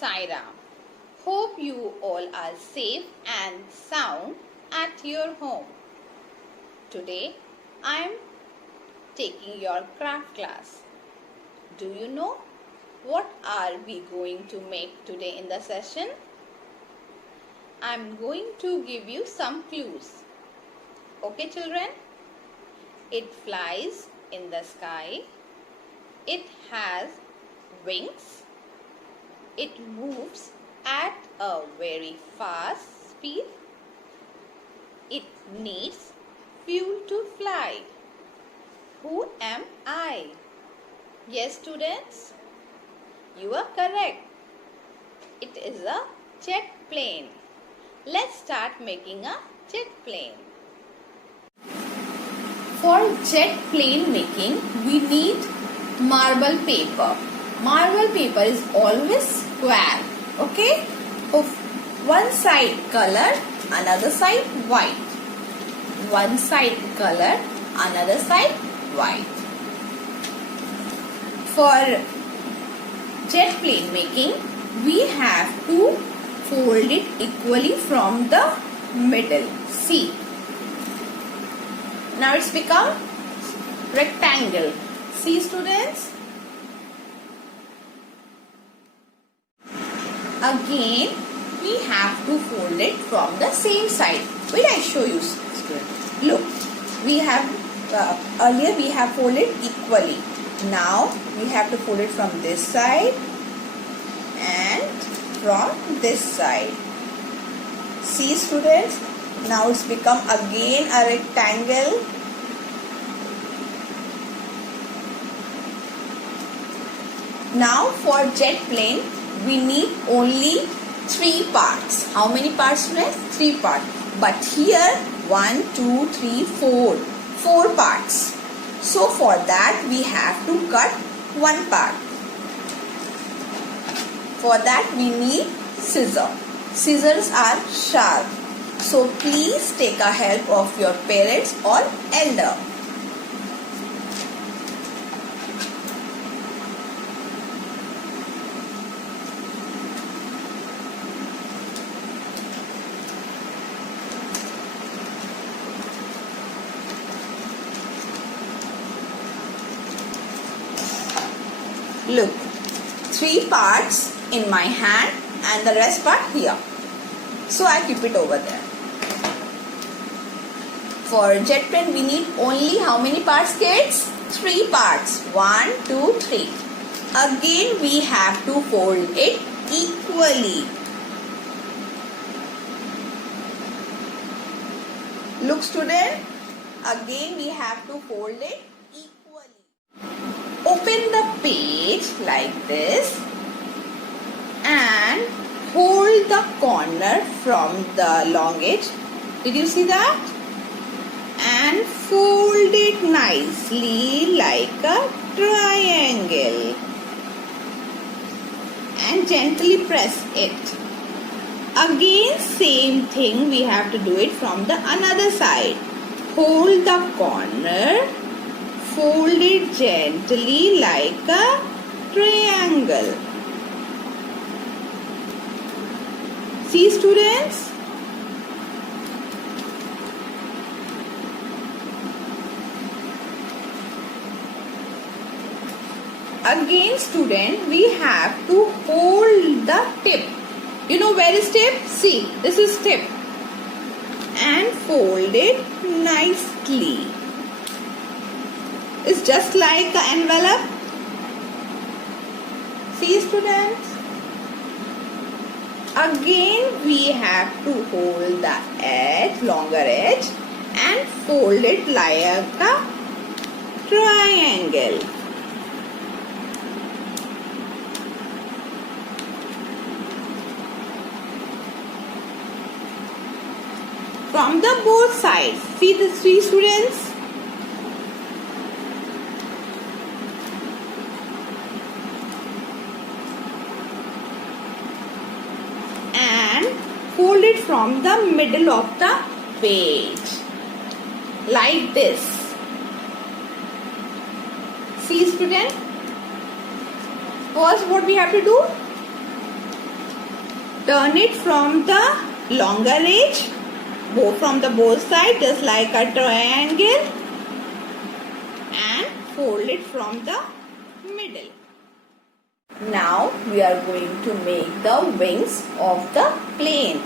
Sai Ram. Hope you all are safe and sound at your home. Today I am taking your craft class. Do you know what are we going to make today in the session? I am going to give you some clues. Okay children? It flies in the sky. It has wings. It moves at a very fast speed. It needs fuel to fly. Who am I? Yes, students, you are correct. It is a jet plane. Let's start making a jet plane. For jet plane making, we need marble paper. Marble paper is always square. Okay? Of one side color, another side white. One side color, another side white. For jet plane making, we have to fold it equally from the middle. See. Now it's become rectangle. See students? Again, we have to fold it from the same side. Wait, I show you students. Look, we have earlier we have folded equally. Now we have to fold it from this side and from this side. See students? Now it's become again a rectangle. Now for jet plane, we need only 3 parts. How many parts students? 3 parts. But here 1, 2, 3, 4. 4 parts. So for that we have to cut 1 part. For that we need scissors. Scissors are sharp. So please take a help of your parents or elder. Look, 3 parts in my hand and the rest part here. So I keep it over there. For jet plane we need only how many parts kids? 3 parts. 1, 2, 3. Again we have to fold it equally. Look student, again we have to fold it equally. Open the page like this and hold the corner from the long edge. Did you see that? And fold it nicely like a triangle. And gently press it. Again same thing we have to do it from the another side. Hold the corner. Fold it gently like a triangle. See students? Again student, we have to hold the tip. You know where is tip? See, this is tip. And fold it nicely. It's just like the envelope. See students? Again we have to hold the edge, longer edge, and fold it like a triangle. From the both sides. See the 3 students? And fold it from the middle of the page. Like this. See student? First what we have to do? Turn it from the longer edge, from the both sides, just like a triangle, and fold it from the middle. Now we are going to make the wings of the plane.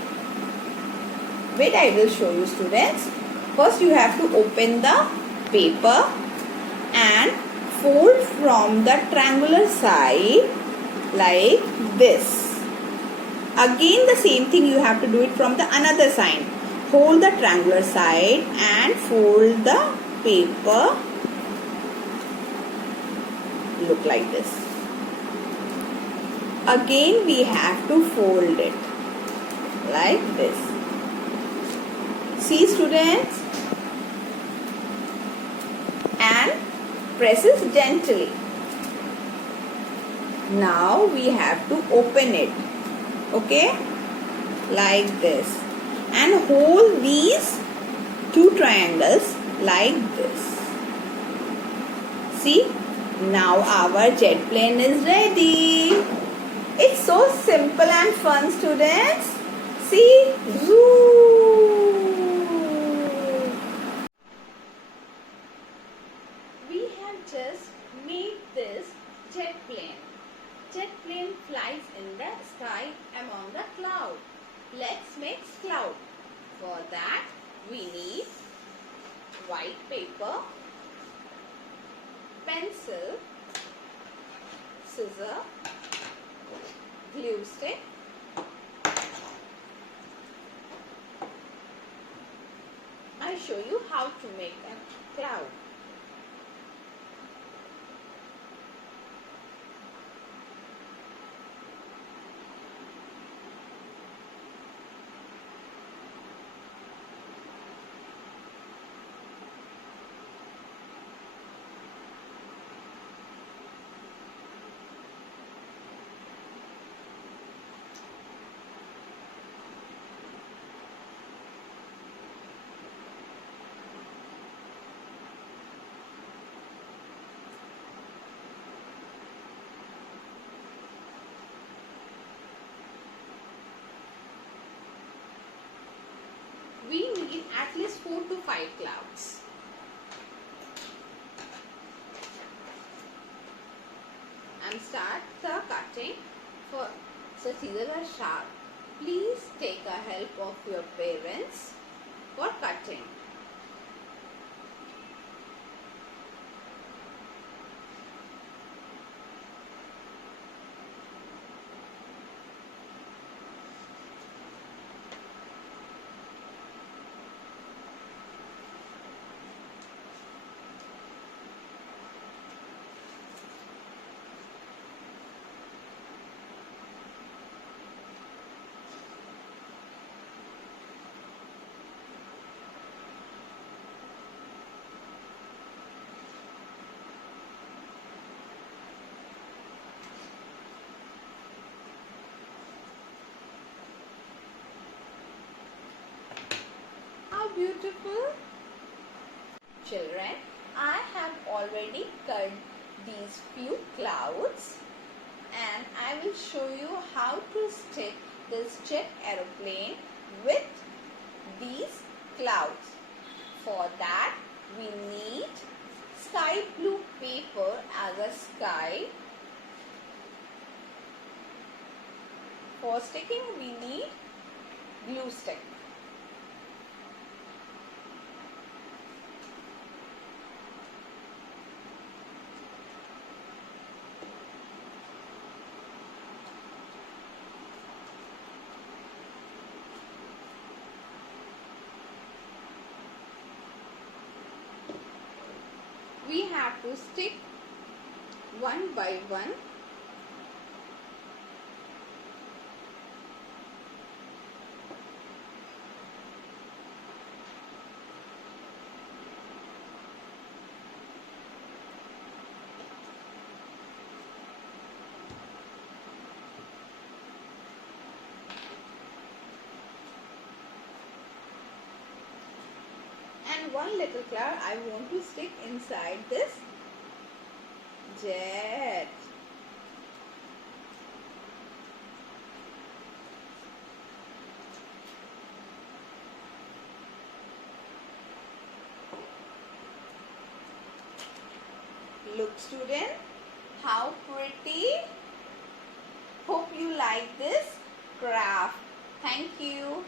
Wait, I will show you, students. First you have to open the paper and fold from the triangular side like this. Again the same thing, you have to do it from the another side. Hold the triangular side and fold the paper. Look like this. Again we have to fold it like this. See, students? And press it gently. Now we have to open it. Okay, like this, and hold these two triangles like this. See, now our jet plane is ready. It's so simple and fun, students. See, zoo. We have just made this jet plane. Jet plane flies in the sky among the cloud. Let's make cloud. For that we need white paper, pencil, scissor, glue stick, I'll show you how to make a cloud. We need at least 4 to 5 clouds. And start the cutting. For so scissors are sharp. Please take a help of your parents for cutting. Beautiful. Children, I have already cut these few clouds and I will show you how to stick this jet aeroplane with these clouds. For that we need sky blue paper as a sky. For sticking we need glue stick. We have to stick one by one. And one little cloud I want to stick inside this jet. Look student, how pretty. Hope you like this craft. Thank you.